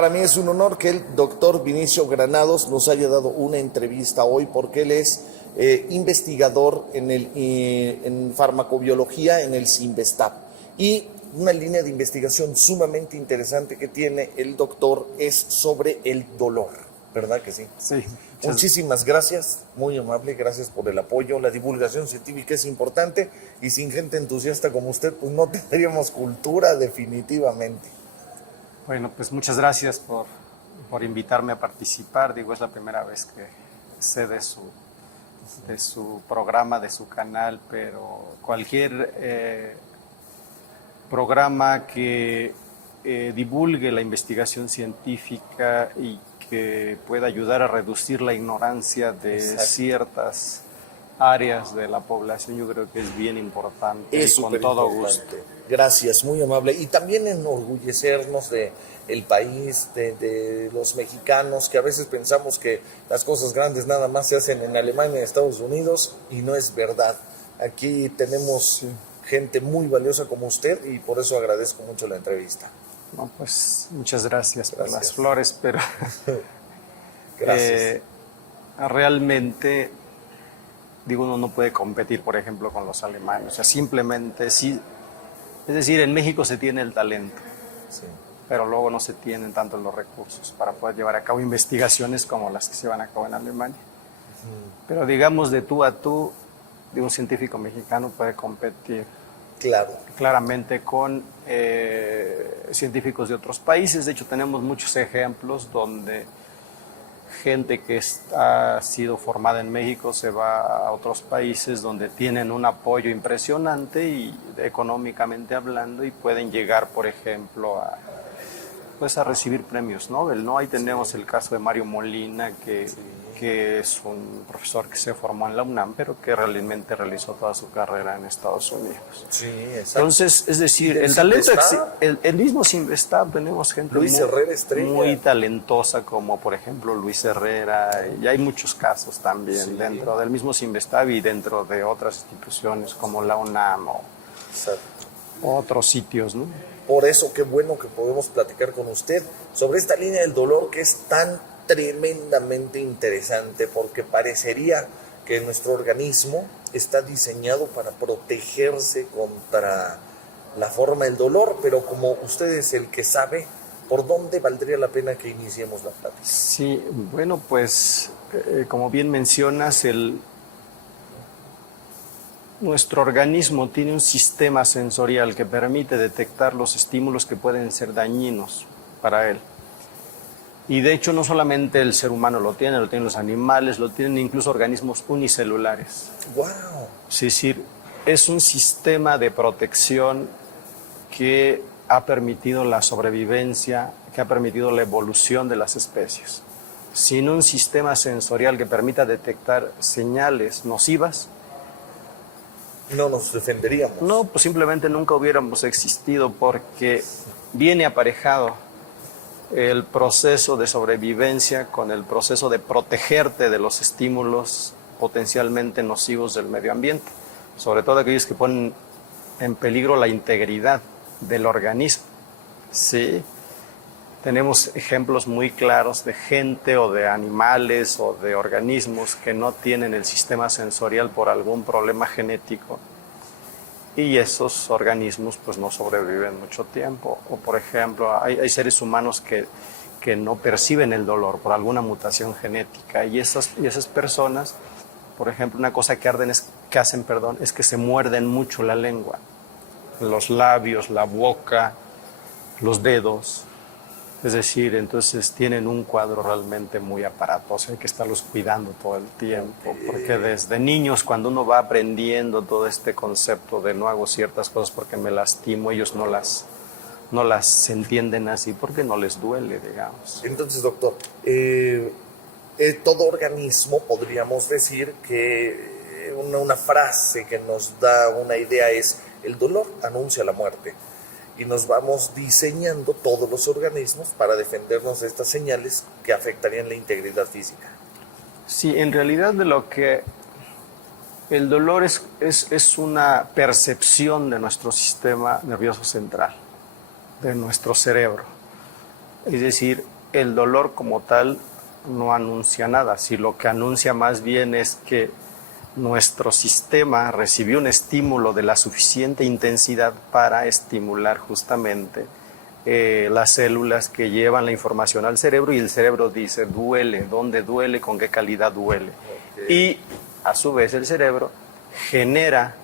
para mí es un honor que el doctor Vinicio Granados nos haya dado una entrevista hoy porque él es investigador en farmacobiología en el CINVESTAB. Y una línea de investigación sumamente interesante que tiene el doctor es sobre el dolor, ¿verdad que sí? Sí. Muchísimas gracias, muy amable, gracias por el apoyo. La divulgación científica es importante y sin gente entusiasta como usted, pues no tendríamos cultura definitivamente. Bueno, pues muchas gracias por invitarme a participar. Digo, es la primera vez que sé de su programa, de su canal, pero cualquier programa que divulgue la investigación científica y que pueda ayudar a reducir la ignorancia de ciertas áreas de la población, yo creo que es bien importante. Es y con todo gusto. Gracias, muy amable. Y también enorgullecernos de el país, de los mexicanos, que a veces pensamos que las cosas grandes nada más se hacen en Alemania y Estados Unidos, y no es verdad. Aquí tenemos gente muy valiosa como usted y por eso agradezco mucho la entrevista. No, pues muchas gracias por las flores, pero gracias. Realmente, digo, uno no puede competir, por ejemplo, con los alemanes. O sea, simplemente sí. Es decir, en México se tiene el talento, Sí. pero luego no se tienen tanto los recursos para poder llevar a cabo investigaciones como las que se llevan a cabo en Alemania. Pero digamos, de tú a tú, de un científico mexicano puede competir Claro. claramente con científicos de otros países. De hecho, tenemos muchos ejemplos donde gente que ha sido formada en México se va a otros países donde tienen un apoyo impresionante y económicamente hablando y pueden llegar, por ejemplo, a recibir premios Nobel, ¿no? Ahí tenemos el caso de Mario Molina, que es un profesor que se formó en la UNAM, pero que realmente realizó toda su carrera en Estados Unidos. Sí, exacto. Entonces, es decir, el talento, el mismo CINVESTAB, tenemos gente muy talentosa, como por ejemplo Luis Herrera, y hay muchos casos también dentro del mismo CINVESTAB y dentro de otras instituciones como la UNAM o otros sitios, ¿no? Por eso, qué bueno que podemos platicar con usted sobre esta línea del dolor que es tan tremendamente interesante, porque parecería que nuestro organismo está diseñado para protegerse contra la forma del dolor, pero como usted es el que sabe, ¿por dónde valdría la pena que iniciemos la plática? Sí, bueno, pues como bien mencionas, nuestro organismo tiene un sistema sensorial que permite detectar los estímulos que pueden ser dañinos para él. Y de hecho no solamente el ser humano lo tienen los animales, lo tienen incluso organismos unicelulares. ¡Wow! Es decir, es un sistema de protección que ha permitido la sobrevivencia, que ha permitido la evolución de las especies. Sin un sistema sensorial que permita detectar señales nocivas, no nos defenderíamos. No, pues simplemente nunca hubiéramos existido, porque viene aparejado el proceso de sobrevivencia con el proceso de protegerte de los estímulos potencialmente nocivos del medio ambiente, sobre todo aquellos que ponen en peligro la integridad del organismo. Sí, tenemos ejemplos muy claros de gente o de animales o de organismos que no tienen el sistema sensorial por algún problema genético, y esos organismos pues no sobreviven mucho tiempo. O por ejemplo, hay seres humanos que no perciben el dolor por alguna mutación genética, y esas personas, por ejemplo, una cosa que hacen es que se muerden mucho la lengua, los labios, la boca, los dedos. Es decir, entonces tienen un cuadro realmente muy aparatoso, hay que estarlos cuidando todo el tiempo, porque desde niños, cuando uno va aprendiendo todo este concepto de no hago ciertas cosas porque me lastimo, ellos no las entienden así porque no les duele, digamos. Entonces, doctor, todo organismo, podríamos decir que una frase que nos da una idea es: el dolor anuncia la muerte. Y nos vamos diseñando todos los organismos para defendernos de estas señales que afectarían la integridad física. Sí, en realidad el dolor es una percepción de nuestro sistema nervioso central, de nuestro cerebro. Es decir, el dolor como tal no anuncia nada, si lo que anuncia más bien es que nuestro sistema recibió un estímulo de la suficiente intensidad para estimular justamente las células que llevan la información al cerebro, y el cerebro dice duele, dónde duele, con qué calidad duele. Okay. Y a su vez el cerebro genera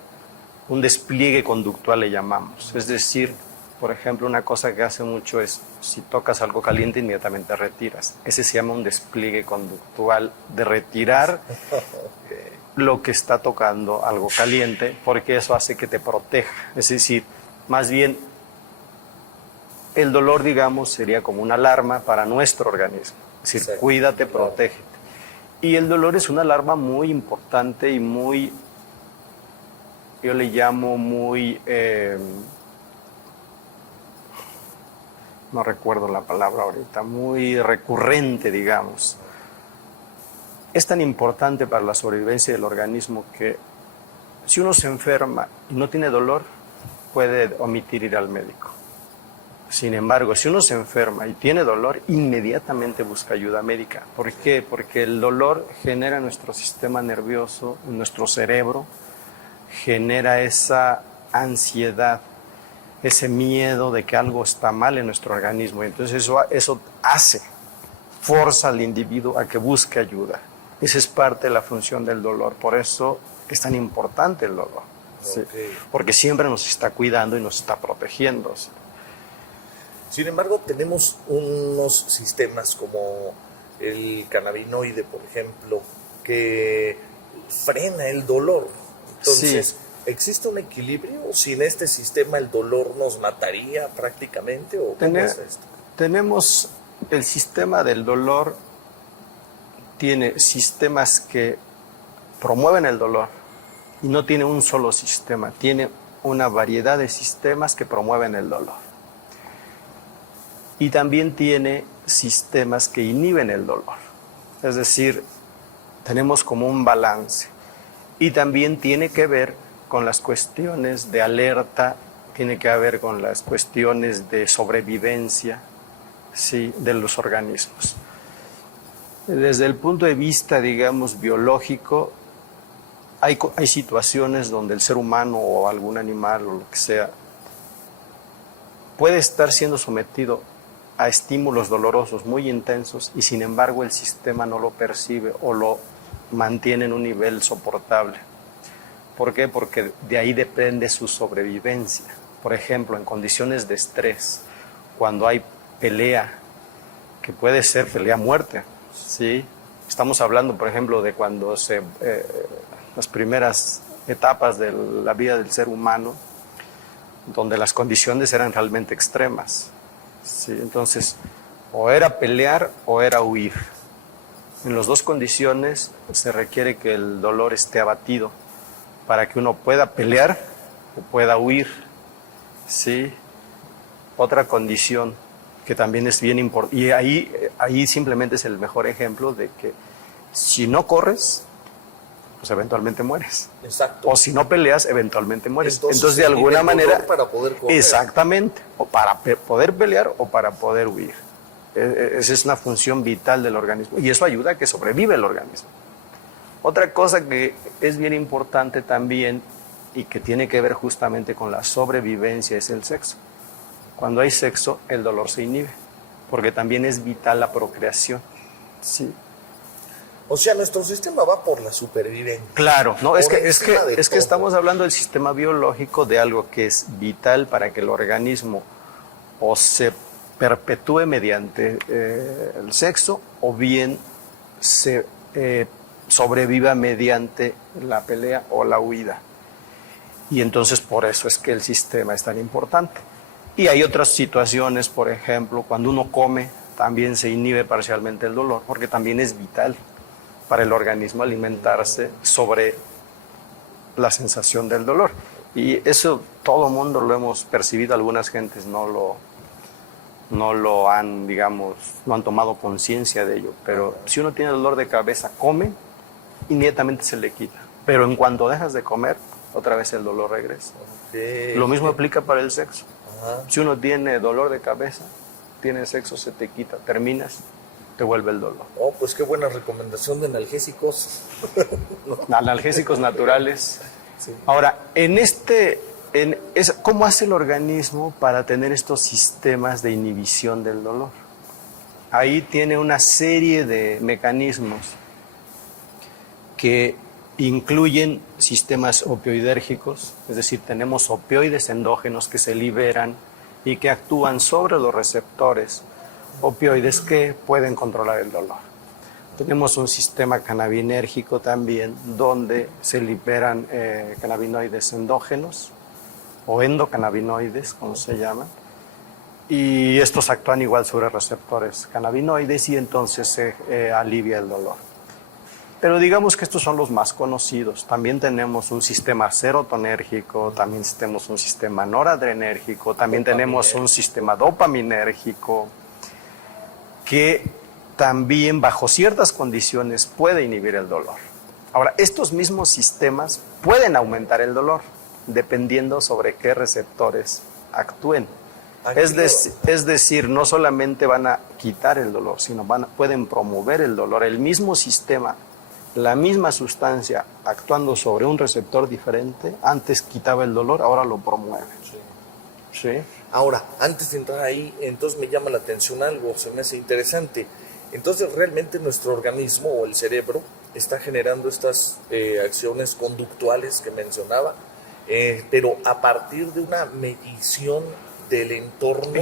un despliegue conductual, le llamamos. Es decir, por ejemplo, una cosa que hace mucho es, si tocas algo caliente, inmediatamente retiras. Ese se llama un despliegue conductual, de retirar Okay. lo que está tocando, algo caliente, porque eso hace que te proteja. Es decir, más bien, el dolor, digamos, sería como una alarma para nuestro organismo. Es decir, Exacto. cuídate, protégete. Y el dolor es una alarma muy importante y muy, yo le llamo muy, no recuerdo la palabra ahorita, muy recurrente, digamos. Es tan importante para la sobrevivencia del organismo que si uno se enferma y no tiene dolor, puede omitir ir al médico. Sin embargo, si uno se enferma y tiene dolor, inmediatamente busca ayuda médica. ¿Por qué? Porque el dolor genera en nuestro sistema nervioso, en nuestro cerebro, genera esa ansiedad, ese miedo de que algo está mal en nuestro organismo. Entonces eso forza al individuo a que busque ayuda. Esa es parte de la función del dolor. Por eso es tan importante el dolor. ¿Sí? Okay. Porque siempre nos está cuidando y nos está protegiendo. ¿Sí? Sin embargo, tenemos unos sistemas como el cannabinoide, por ejemplo, que frena el dolor. Entonces, Sí. ¿existe un equilibrio? ¿Sin este sistema el dolor nos mataría prácticamente? ¿O cómo es esto? Tenemos el sistema del dolor, tiene sistemas que promueven el dolor y no tiene un solo sistema, tiene una variedad de sistemas que promueven el dolor. Y también tiene sistemas que inhiben el dolor. Es decir, tenemos como un balance. Y también tiene que ver con las cuestiones de alerta, tiene que ver con las cuestiones de sobrevivencia, ¿sí?, de los organismos. Desde el punto de vista, digamos, biológico, hay situaciones donde el ser humano o algún animal o lo que sea puede estar siendo sometido a estímulos dolorosos muy intensos y sin embargo el sistema no lo percibe o lo mantiene en un nivel soportable. ¿Por qué? Porque de ahí depende su sobrevivencia. Por ejemplo, en condiciones de estrés, cuando hay pelea, que puede ser pelea a muerte, ¿sí? Estamos hablando, por ejemplo, de cuando las primeras etapas de la vida del ser humano, donde las condiciones eran realmente extremas. Sí, entonces, o era pelear o era huir. En las dos condiciones se requiere que el dolor esté abatido para que uno pueda pelear o pueda huir. ¿Sí? Otra condición que también es bien importante, y ahí simplemente es el mejor ejemplo de que si no corres, pues eventualmente mueres. Exacto. O si no peleas, eventualmente mueres. Entonces de alguna manera, para poder correr. exactamente, o para poder pelear o para poder huir. Esa es una función vital del organismo y eso ayuda a que sobreviva el organismo. Otra cosa que es bien importante también y que tiene que ver justamente con la sobrevivencia es el sexo. Cuando hay sexo, el dolor se inhibe, porque también es vital la procreación. Sí. O sea, nuestro sistema va por la supervivencia. Claro, no, es Por que encima de estamos todo. hablando del sistema biológico, de algo que es vital para que el organismo o se perpetúe mediante el sexo o bien se sobreviva mediante la pelea o la huida. Y entonces por eso es que el sistema es tan importante. Y hay otras situaciones, por ejemplo, cuando uno come, también se inhibe parcialmente el dolor, porque también es vital para el organismo alimentarse sobre la sensación del dolor. Y eso todo el mundo lo hemos percibido, algunas gentes no lo han, digamos, no han tomado conciencia de ello. Pero si uno tiene dolor de cabeza, come, inmediatamente se le quita. Pero en cuanto dejas de comer, otra vez el dolor regresa. Okay. Lo mismo aplica para el sexo. Ajá. Si uno tiene dolor de cabeza, tienes sexo se te quita, terminas, te vuelve el dolor. Oh, pues qué buena recomendación de analgésicos. Analgésicos naturales. Sí. Ahora, ¿cómo hace el organismo para tener estos sistemas de inhibición del dolor? Ahí tiene una serie de mecanismos que incluyen sistemas opioidérgicos, es decir, tenemos opioides endógenos que se liberan y que actúan sobre los receptores opioides que pueden controlar el dolor. Tenemos un sistema cannabinérgico también, donde se liberan cannabinoides endógenos o endocannabinoides, como se llaman, y estos actúan igual sobre receptores cannabinoides y entonces se alivia el dolor. Pero digamos que estos son los más conocidos. También tenemos un sistema serotonérgico, también tenemos un sistema noradrenérgico, también tenemos un sistema dopaminérgico que también bajo ciertas condiciones puede inhibir el dolor. Ahora, estos mismos sistemas pueden aumentar el dolor dependiendo sobre qué receptores actúen. Es decir, no solamente van a quitar el dolor, sino pueden promover el dolor. El mismo sistema, la misma sustancia actuando sobre un receptor diferente, antes quitaba el dolor, ahora lo promueve. Sí. ¿Sí? Ahora, antes de entrar ahí, entonces me llama la atención algo, se me hace interesante. Entonces, realmente nuestro organismo o el cerebro está generando estas acciones conductuales que mencionaba, pero a partir de una medición del entorno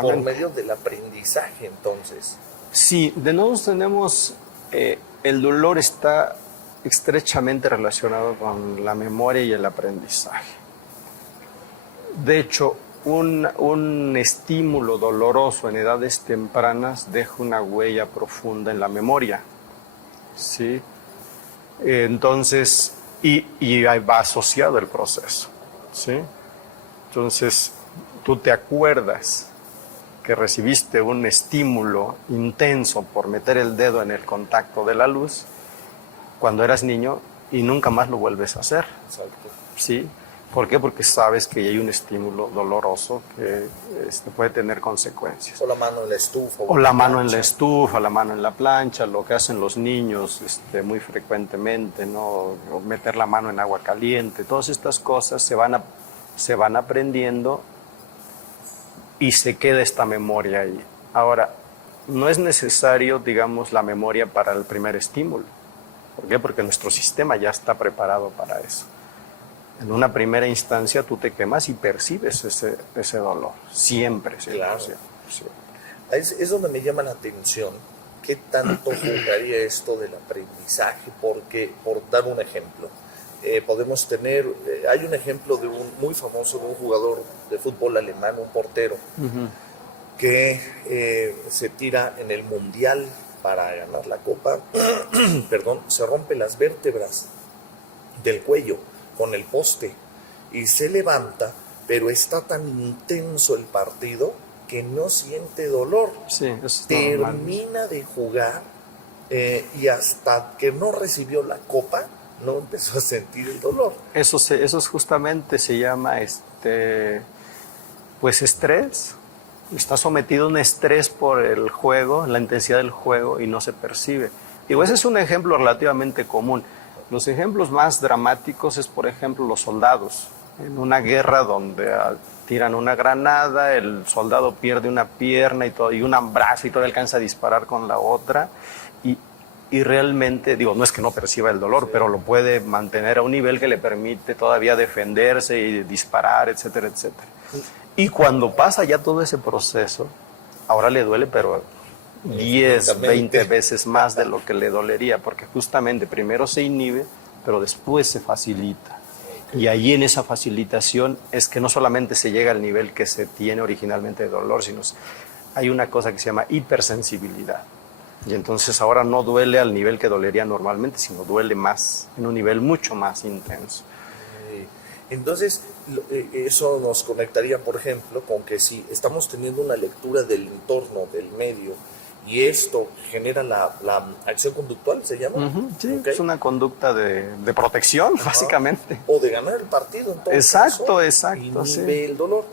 por medio del aprendizaje, entonces. Sí, de nuevo tenemos, el dolor está estrechamente relacionado con la memoria y el aprendizaje. De hecho, un estímulo doloroso en edades tempranas deja una huella profunda en la memoria, ¿sí? Entonces, y va asociado el proceso, ¿sí? Entonces, tú te acuerdas que recibiste un estímulo intenso por meter el dedo en el contacto de la luz cuando eras niño y nunca más lo vuelves a hacer. Exacto. ¿Sí? ¿Por qué? Porque sabes que hay un estímulo doloroso que puede tener consecuencias. O la mano en la estufa. O la mano en la estufa, la mano en la plancha, lo que hacen los niños muy frecuentemente, ¿no? O meter la mano en agua caliente. Todas estas cosas se van aprendiendo y se queda esta memoria ahí. Ahora, no es necesario, digamos, la memoria para el primer estímulo. ¿Por qué? Porque nuestro sistema ya está preparado para eso. En una primera instancia tú te quemas y percibes ese dolor, siempre. Claro. Siempre. Es donde me llama la atención qué tanto jugaría esto del aprendizaje, porque, por dar un ejemplo, podemos tener, hay un ejemplo de un muy famoso, de un jugador de fútbol alemán, un portero, que se tira en el mundial para ganar la copa, perdón, se rompe las vértebras del cuello con el poste y se levanta, pero está tan intenso el partido que no siente dolor. Sí, eso es termina normal. de jugar y hasta que no recibió la copa no empezó a sentir el dolor. Eso es justamente se llama pues estrés. Está sometido a un estrés por el juego, la intensidad del juego, y no se percibe. Digo, ese es un ejemplo relativamente común. Los ejemplos más dramáticos es, por ejemplo, los soldados. En una guerra donde tiran una granada, el soldado pierde una pierna y un brazo y todo alcanza a disparar con la otra. Y realmente, digo, no es que no perciba el dolor, pero lo puede mantener a un nivel que le permite todavía defenderse y disparar, etcétera, etcétera. Y cuando pasa ya todo ese proceso, ahora le duele, pero 10, 20 veces más de lo que le dolería, porque justamente primero se inhibe, pero después se facilita. Y ahí en esa facilitación es que no solamente se llega al nivel que se tiene originalmente de dolor, sino hay una cosa que se llama hipersensibilidad. Y entonces ahora no duele al nivel que dolería normalmente, sino duele más, en un nivel mucho más intenso. Entonces, eso nos conectaría, por ejemplo, con que si estamos teniendo una lectura del entorno, del medio, y esto genera la acción conductual, ¿se llama? Sí, ¿Okay? Es una conducta de protección, básicamente. O de ganar el partido, entonces. Exacto, Inhibe sí. el dolor.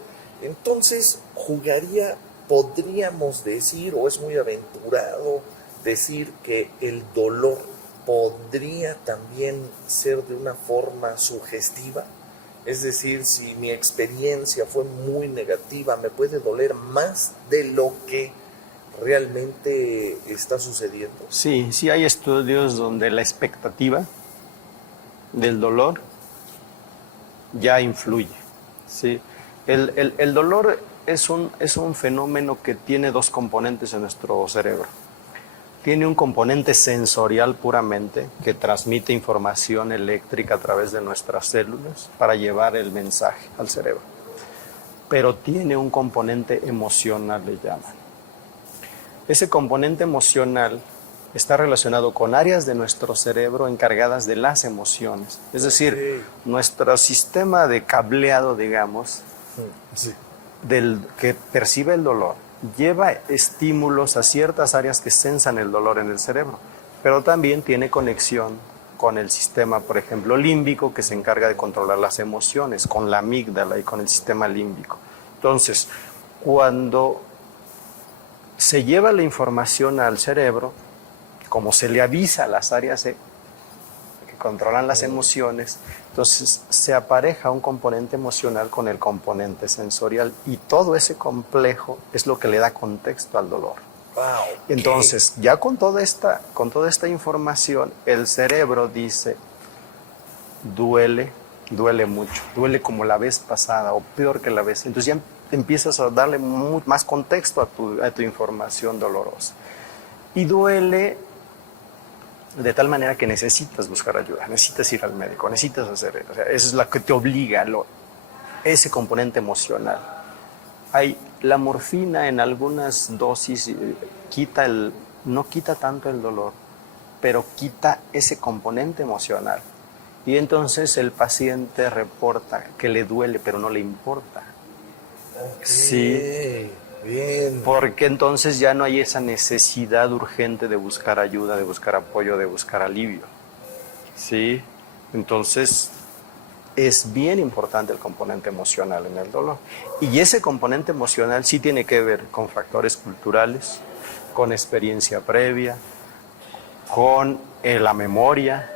Entonces, jugaría podríamos decir, o es muy aventurado decir, que el dolor podría también ser de una forma sugestiva. Es decir, si mi experiencia fue muy negativa, me puede doler más de lo que realmente está sucediendo. Sí, sí hay estudios donde la expectativa del dolor ya influye. ¿Sí? El dolor es un fenómeno que tiene dos componentes en nuestro cerebro. Tiene un componente sensorial puramente, que transmite información eléctrica a través de nuestras células para llevar el mensaje al cerebro. Pero tiene un componente emocional, le llaman. Ese componente emocional está relacionado con áreas de nuestro cerebro encargadas de las emociones. Es decir, nuestro sistema de cableado, digamos, que percibe el dolor, lleva estímulos a ciertas áreas que sensan el dolor en el cerebro, pero también tiene conexión con el sistema, por ejemplo, límbico, que se encarga de controlar las emociones, con la amígdala y con el sistema límbico. Entonces, cuando se lleva la información al cerebro, como se le avisa a las áreas que controlan las emociones, entonces se apareja un componente emocional con el componente sensorial, y todo ese complejo es lo que le da contexto al dolor. Wow, entonces, ya con toda esta información, el cerebro dice, duele mucho, duele como la vez pasada o peor que la vez. Entonces ya empiezas a darle más contexto a tu información dolorosa. Y duele de tal manera que necesitas buscar ayuda, necesitas ir al médico, necesitas hacer, o sea, eso es lo que te obliga, ese componente emocional. La morfina en algunas dosis no quita tanto el dolor, pero quita ese componente emocional. Y entonces el paciente reporta que le duele, pero no le importa. Sí. Bien. Porque entonces ya no hay esa necesidad urgente de buscar ayuda, de buscar apoyo, de buscar alivio. ¿Sí? Entonces es bien importante el componente emocional en el dolor. Y ese componente emocional sí tiene que ver con factores culturales, con experiencia previa, con la memoria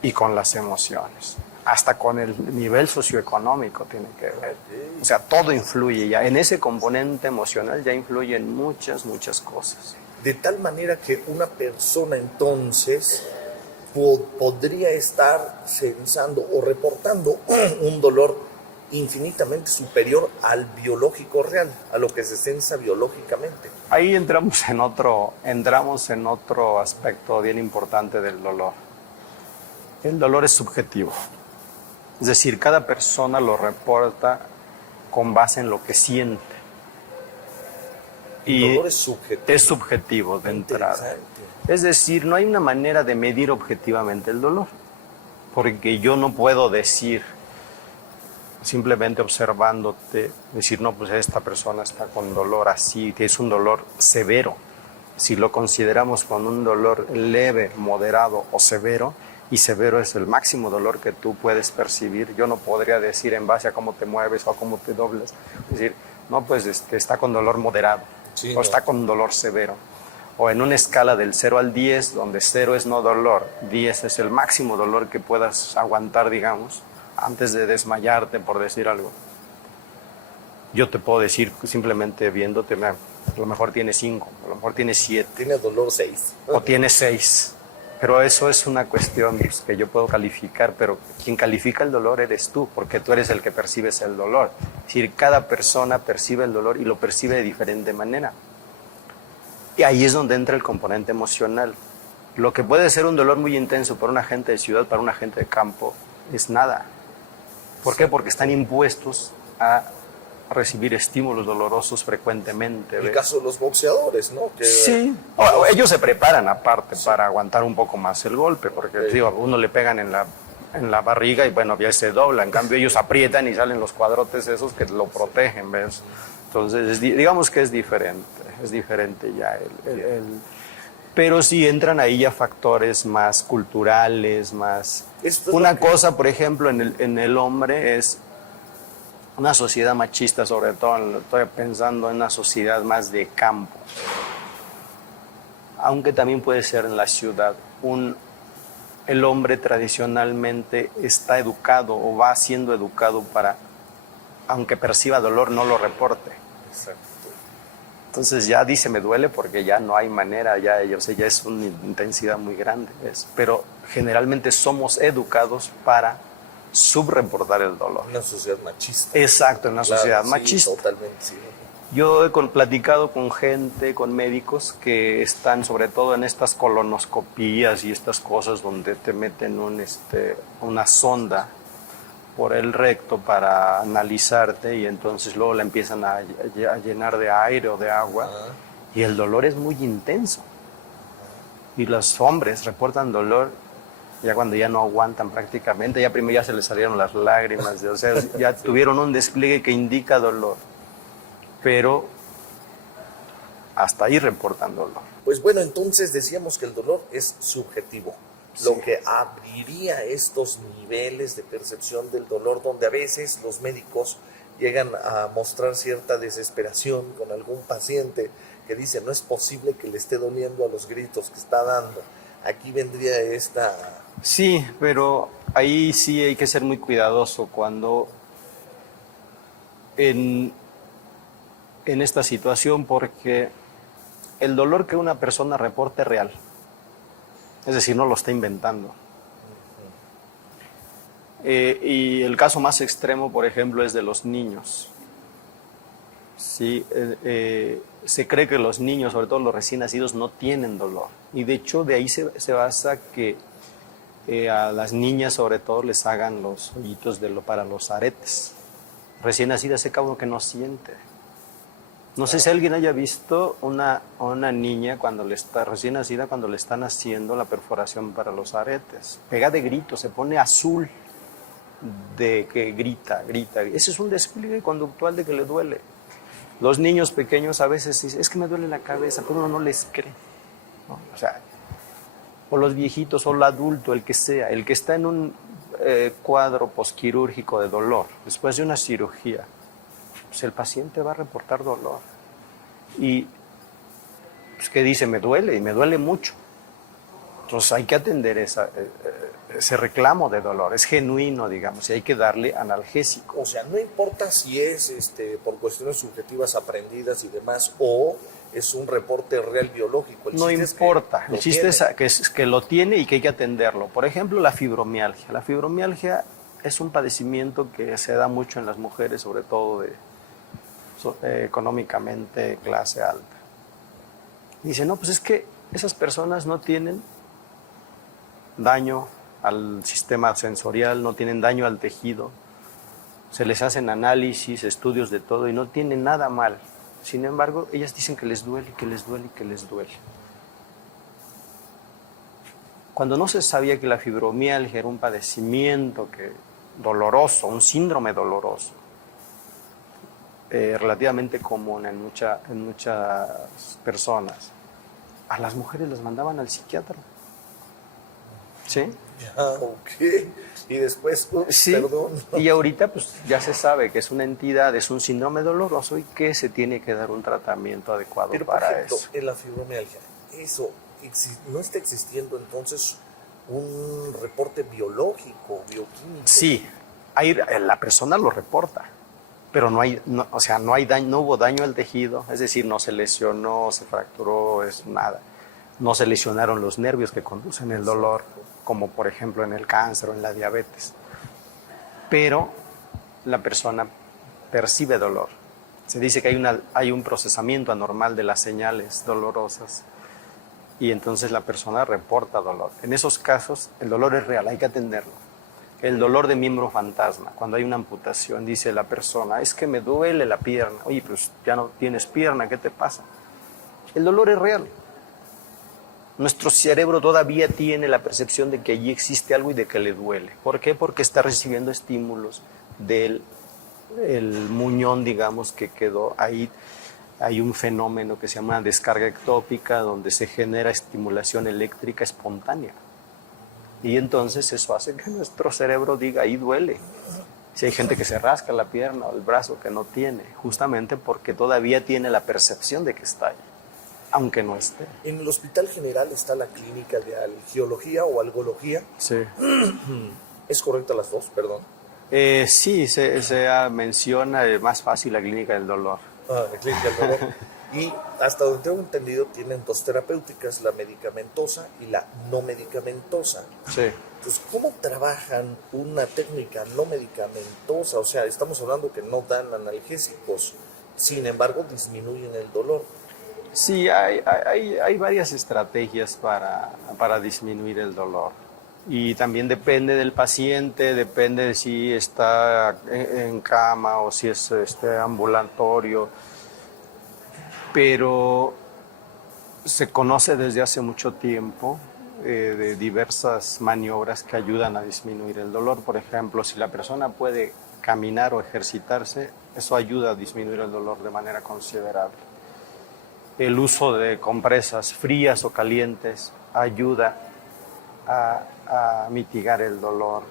y con las emociones. Hasta con el nivel socioeconómico tiene que ver. O sea, todo influye ya. En ese componente emocional ya influyen muchas cosas. De tal manera que una persona entonces podría estar sensando o reportando un dolor infinitamente superior al biológico real, a lo que se sensa biológicamente. Ahí entramos en otro aspecto bien importante del dolor. El dolor es subjetivo. Es decir, cada persona lo reporta con base en lo que siente. El dolor es subjetivo. Es subjetivo de entrada. Es decir, no hay una manera de medir objetivamente el dolor. Porque yo no puedo decir, simplemente observándote, decir, no, pues esta persona está con dolor así, que es un dolor severo. Si lo consideramos con un dolor leve, moderado o severo, y severo es el máximo dolor que tú puedes percibir, yo no podría decir en base a cómo te mueves o a cómo te doblas, decir, no, pues está con dolor moderado, sí, o está con dolor severo. O en una escala del 0 al 10, donde 0 es no dolor, 10 es el máximo dolor que puedas aguantar, digamos, antes de desmayarte, por decir algo. Yo te puedo decir, simplemente viéndote, a lo mejor tiene 5, a lo mejor tiene 7. Tiene dolor 6. O tiene 6. Pero eso es una cuestión que yo puedo calificar, pero quien califica el dolor eres tú, porque tú eres el que percibes el dolor. Es decir, cada persona percibe el dolor y lo percibe de diferente manera. Y ahí es donde entra el componente emocional. Lo que puede ser un dolor muy intenso para una gente de ciudad, para una gente de campo, es nada. ¿Por qué? Porque están impuestos a recibir estímulos dolorosos frecuentemente. El caso de los boxeadores, ¿no? Sí, ellos se preparan aparte para aguantar un poco más el golpe, porque digo, uno le pegan en la barriga y bueno, ya se dobla, en cambio ellos aprietan y salen los cuadrotes esos que lo protegen, ¿ves? Entonces, digamos que es diferente ya pero sí entran ahí ya factores más culturales, más... Una cosa, por ejemplo, en el hombre es una sociedad machista, sobre todo estoy pensando en una sociedad más de campo, aunque también puede ser en la ciudad. El hombre tradicionalmente está educado o va siendo educado para, aunque perciba dolor, no lo reporte. Exacto. Entonces ya dice me duele porque ya no hay manera, ya es una intensidad muy grande. Pero generalmente somos educados para subreportar el dolor. Una sociedad machista. Exacto, en una sociedad sí, machista. Totalmente, sí. Yo he platicado con gente, con médicos que están sobre todo en estas colonoscopías y estas cosas donde te meten una sonda por el recto para analizarte y entonces luego la empiezan a llenar de aire o de agua y el dolor es muy intenso. Y los hombres reportan dolor ya cuando ya no aguantan prácticamente, ya primero ya se les salieron las lágrimas, o sea, ya tuvieron un despliegue que indica dolor. Pero hasta ahí reportan dolor. Pues bueno, entonces decíamos que el dolor es subjetivo, Sí. lo que abriría estos niveles de percepción del dolor, donde a veces los médicos llegan a mostrar cierta desesperación con algún paciente que dice no es posible que le esté doliendo a los gritos que está dando. Aquí vendría esta... Sí, pero ahí sí hay que ser muy cuidadoso cuando en esta situación, porque el dolor que una persona reporte es real, es decir, no lo está inventando. Y el caso más extremo, por ejemplo, es de los niños. Sí, se cree que los niños, sobre todo los recién nacidos, no tienen dolor. Y de hecho de ahí se basa que a las niñas sobre todo les hagan los hoyitos para los aretes. Recién nacida se uno que no siente. No sé si alguien haya visto una niña cuando recién nacida, cuando le están haciendo la perforación para los aretes. Pega de grito, se pone azul de que grita. Ese es un despliegue conductual de que le duele. Los niños pequeños a veces dicen, es que me duele la cabeza, pero uno no les cree, ¿no? O sea, o los viejitos, o el adulto, el que sea, el que está en un cuadro posquirúrgico de dolor, después de una cirugía, pues el paciente va a reportar dolor. Y pues, ¿qué dice? Me duele, y me duele mucho. Entonces hay que atender ese reclamo de dolor, es genuino, digamos, y hay que darle analgésico. O sea, no importa si es por cuestiones subjetivas aprendidas y demás, o es un reporte real biológico. No importa, el chiste es que lo tiene y que hay que atenderlo. Por ejemplo, la fibromialgia. La fibromialgia es un padecimiento que se da mucho en las mujeres, sobre todo económicamente clase alta. Dice, no, pues es que esas personas no tienen daño al sistema sensorial, no tienen daño al tejido, se les hacen análisis, estudios de todo y no tienen nada mal. Sin embargo, ellas dicen que les duele, que les duele, que les duele. Cuando no se sabía que la fibromialgia era un padecimiento doloroso, un síndrome doloroso, relativamente común en muchas personas, a las mujeres las mandaban al psiquiatra. ¿Sí? Ok. Y después, sí, perdón. Y ahorita pues ya se sabe que es una entidad, es un síndrome doloroso y que se tiene que dar un tratamiento adecuado. Pero, para por ejemplo, eso. En la fibromialgia, ¿no está existiendo entonces un reporte biológico, bioquímico? Sí, la persona lo reporta, pero no hubo daño al tejido, es decir, no se lesionó, se fracturó, nada. No se lesionaron los nervios que conducen el dolor, como por ejemplo en el cáncer o en la diabetes. Pero la persona percibe dolor. Se dice que hay un procesamiento anormal de las señales dolorosas y entonces la persona reporta dolor. En esos casos el dolor es real, hay que atenderlo. El dolor de miembro fantasma, cuando hay una amputación, dice la persona, es que me duele la pierna. Oye, pues ya no tienes pierna, ¿qué te pasa? El dolor es real. Nuestro cerebro todavía tiene la percepción de que allí existe algo y de que le duele. ¿Por qué? Porque está recibiendo estímulos del muñón, digamos, que quedó ahí. Hay un fenómeno que se llama descarga ectópica, donde se genera estimulación eléctrica espontánea. Y entonces eso hace que nuestro cerebro diga, ahí duele. Si hay gente que se rasca la pierna o el brazo que no tiene, justamente porque todavía tiene la percepción de que está ahí, aunque no esté. En el Hospital General está la clínica de algiología o algología. Sí. ¿Es correcta las dos? Perdón. Sí, se menciona más fácil la clínica del dolor. La clínica del dolor. Y hasta donde tengo entendido tienen dos terapéuticas, la medicamentosa y la no medicamentosa. Sí. Entonces, ¿cómo trabajan una técnica no medicamentosa? O sea, estamos hablando que no dan analgésicos, sin embargo disminuyen el dolor. Sí, hay varias estrategias para disminuir el dolor. Y también depende del paciente, depende de si está en cama o si es ambulatorio. Pero se conoce desde hace mucho tiempo de diversas maniobras que ayudan a disminuir el dolor. Por ejemplo, si la persona puede caminar o ejercitarse, eso ayuda a disminuir el dolor de manera considerable. El uso de compresas frías o calientes ayuda a mitigar el dolor.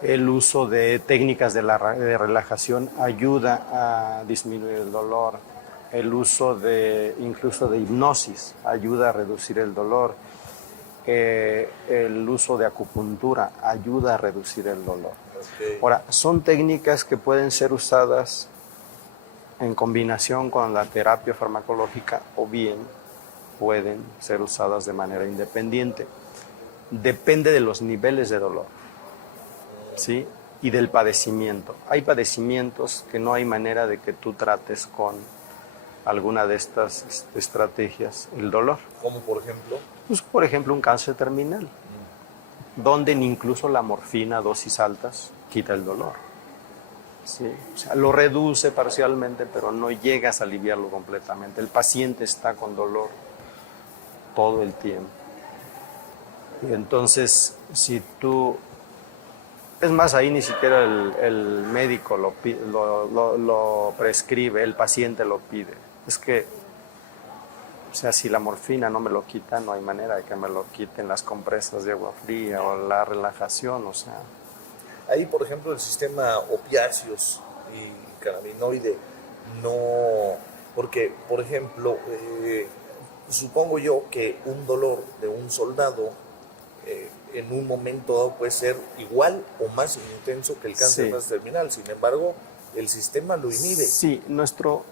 El uso de técnicas de relajación ayuda a disminuir el dolor. El uso incluso de hipnosis ayuda a reducir el dolor. El uso de acupuntura ayuda a reducir el dolor. Okay. Ahora, son técnicas que pueden ser usadas en combinación con la terapia farmacológica o bien pueden ser usadas de manera independiente. Depende de los niveles de dolor, ¿sí? Y del padecimiento. Hay padecimientos que no hay manera de que tú trates con alguna de estas estrategias el dolor. ¿Cómo por ejemplo? Pues, por ejemplo, un cáncer terminal, donde incluso la morfina a dosis altas quita el dolor. Sí, o sea, lo reduce parcialmente, pero no llegas a aliviarlo completamente. El paciente está con dolor todo el tiempo. Y entonces, si tú... Es más, ahí ni siquiera el médico lo prescribe, el paciente lo pide. Es que, o sea, si la morfina no me lo quita, no hay manera de que me lo quiten las compresas de agua fría o la relajación, o sea... Ahí, por ejemplo, el sistema opiáceos y cannabinoide no... Porque, por ejemplo, supongo yo que un dolor de un soldado en un momento dado puede ser igual o más intenso que el cáncer más terminal. Sin embargo, el sistema lo inhibe. Sí, nuestro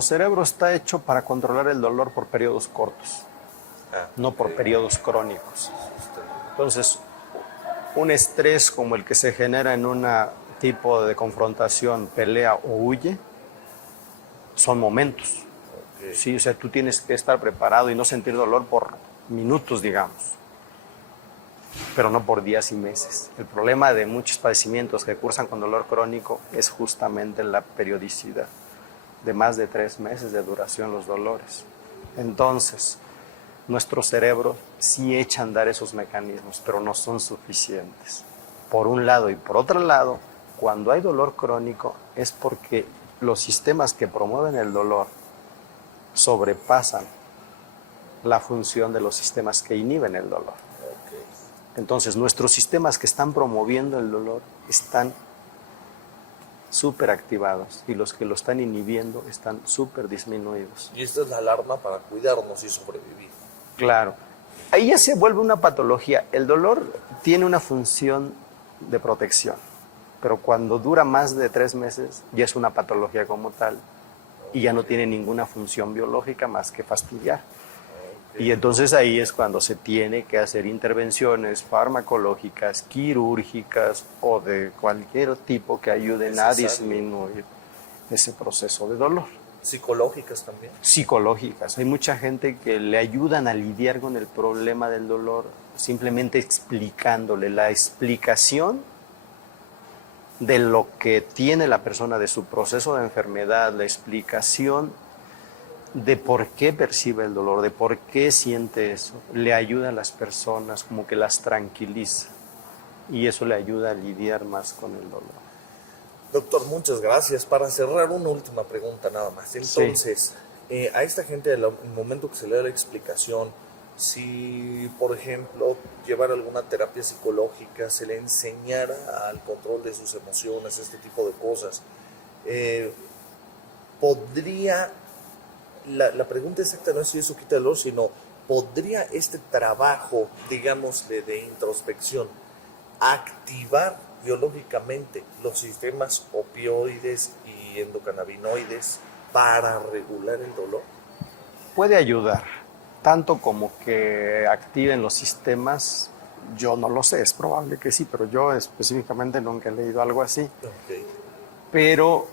cerebro está hecho para controlar el dolor por periodos cortos, no por periodos crónicos. Entonces, un estrés como el que se genera en un tipo de confrontación, pelea o huye, son momentos. Okay. Sí, o sea, tú tienes que estar preparado y no sentir dolor por minutos, digamos, pero no por días y meses. El problema de muchos padecimientos que cursan con dolor crónico es justamente la periodicidad, de más de 3 meses de duración los dolores. Entonces, nuestro cerebro sí echa a andar esos mecanismos, pero no son suficientes. Por un lado, y por otro lado, cuando hay dolor crónico es porque los sistemas que promueven el dolor sobrepasan la función de los sistemas que inhiben el dolor. Okay. Entonces, nuestros sistemas que están promoviendo el dolor están súper activados y los que lo están inhibiendo están súper disminuidos. Y esta es la alarma para cuidarnos y sobrevivir. Claro. Ahí ya se vuelve una patología. El dolor tiene una función de protección, pero cuando dura más de 3 meses ya es una patología como tal y ya no tiene ninguna función biológica más que fastidiar. Y entonces ahí es cuando se tiene que hacer intervenciones farmacológicas, quirúrgicas o de cualquier tipo que ayuden a disminuir ese proceso de dolor. ¿Psicológicas también? Psicológicas. Hay mucha gente que le ayudan a lidiar con el problema del dolor simplemente explicándole la explicación de lo que tiene la persona, de su proceso de enfermedad, la explicación de por qué percibe el dolor, de por qué siente eso. Le ayuda a las personas, como que las tranquiliza y eso le ayuda a lidiar más con el dolor. Doctor, muchas gracias. Para cerrar, una última pregunta nada más. Entonces, a esta gente, en el momento que se le da la explicación, si, por ejemplo, llevar alguna terapia psicológica, se le enseñara al control de sus emociones, este tipo de cosas, eh, podría, la pregunta exacta no es si eso quita el dolor, sino podría este trabajo, digamos, de introspección, activar biológicamente los sistemas opioides y endocannabinoides para regular el dolor. Puede ayudar, tanto como que activen los sistemas, yo no lo sé, es probable que sí, pero yo específicamente nunca he leído algo así. Okay. Pero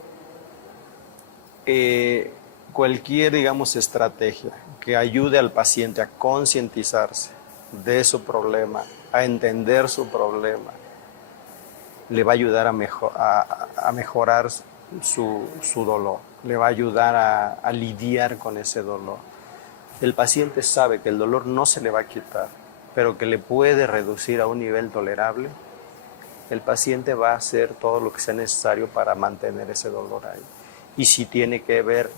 cualquier, digamos, estrategia que ayude al paciente a concientizarse de su problema, a entender su problema, le va a ayudar a mejorar su dolor, le va a ayudar a lidiar con ese dolor. El paciente sabe que el dolor no se le va a quitar, pero que le puede reducir a un nivel tolerable. El paciente va a hacer todo lo que sea necesario para mantener ese dolor ahí. Y si tiene que ver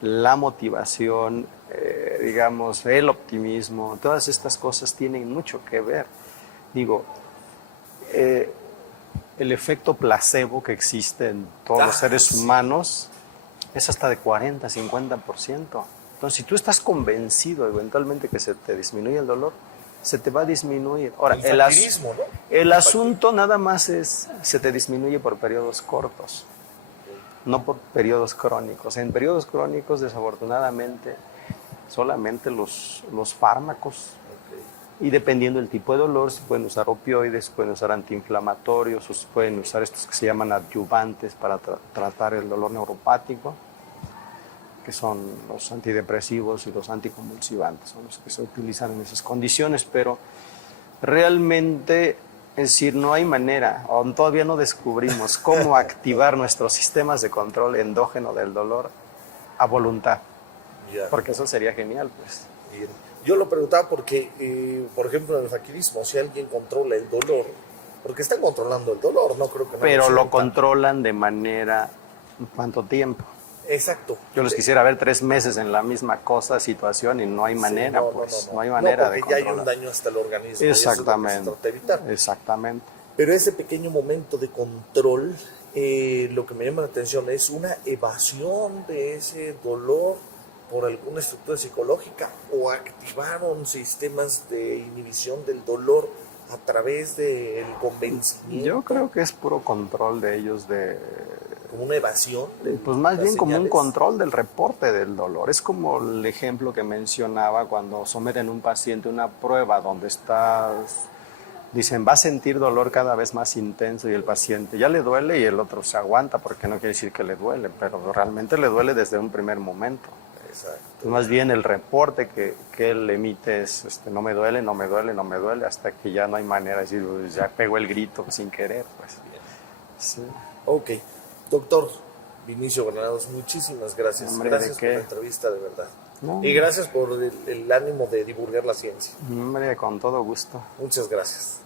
la motivación, digamos, el optimismo, todas estas cosas tienen mucho que ver. Digo, el efecto placebo que existe en todos los seres humanos es hasta de 40-50%. Entonces, si tú estás convencido eventualmente que se te disminuye el dolor, se te va a disminuir. Ahora, el asunto nada más es, se te disminuye por periodos cortos, no por periodos crónicos. En periodos crónicos, desafortunadamente, solamente los fármacos, y dependiendo del tipo de dolor, se pueden usar opioides, se pueden usar antiinflamatorios, o se pueden usar estos que se llaman adyuvantes para tratar el dolor neuropático, que son los antidepresivos y los anticonvulsivantes, son los que se utilizan en esas condiciones, pero realmente, es decir, no hay manera, o todavía no descubrimos cómo activar nuestros sistemas de control endógeno del dolor a voluntad, porque eso sería genial, pues. Bien. Yo lo preguntaba porque, por ejemplo, en el faquirismo, si alguien controla el dolor, porque están controlando el dolor, no creo que... Pero lo controlan de manera, ¿cuánto tiempo? Exacto. Yo los quisiera ver 3 meses en la misma situación y no hay manera, no hay manera de controlar. Ya hay un daño hasta el organismo. Exactamente. Y eso es lo que se trata de evitar. Exactamente. Pero ese pequeño momento de control, lo que me llama la atención es una evasión de ese dolor por alguna estructura psicológica, o activaron sistemas de inhibición del dolor a través del convencimiento. Yo creo que es puro control de ellos, como una evasión. Pues más bien como un control del reporte del dolor. Es como el ejemplo que mencionaba cuando someten a un paciente a una prueba donde dicen, va a sentir dolor cada vez más intenso, y el paciente ya le duele y el otro se aguanta porque no quiere decir que le duele, pero realmente le duele desde un primer momento. Exacto. Más bien el reporte que él emite es, no me duele, no me duele, no me duele, hasta que ya no hay manera de decir, pues ya pegó el grito sin querer. Pues. Sí. Ok. Doctor Vinicio Granados, muchísimas gracias. Hombre, gracias por la entrevista, de verdad. No. Y gracias por el ánimo de divulgar la ciencia. Hombre, con todo gusto. Muchas gracias.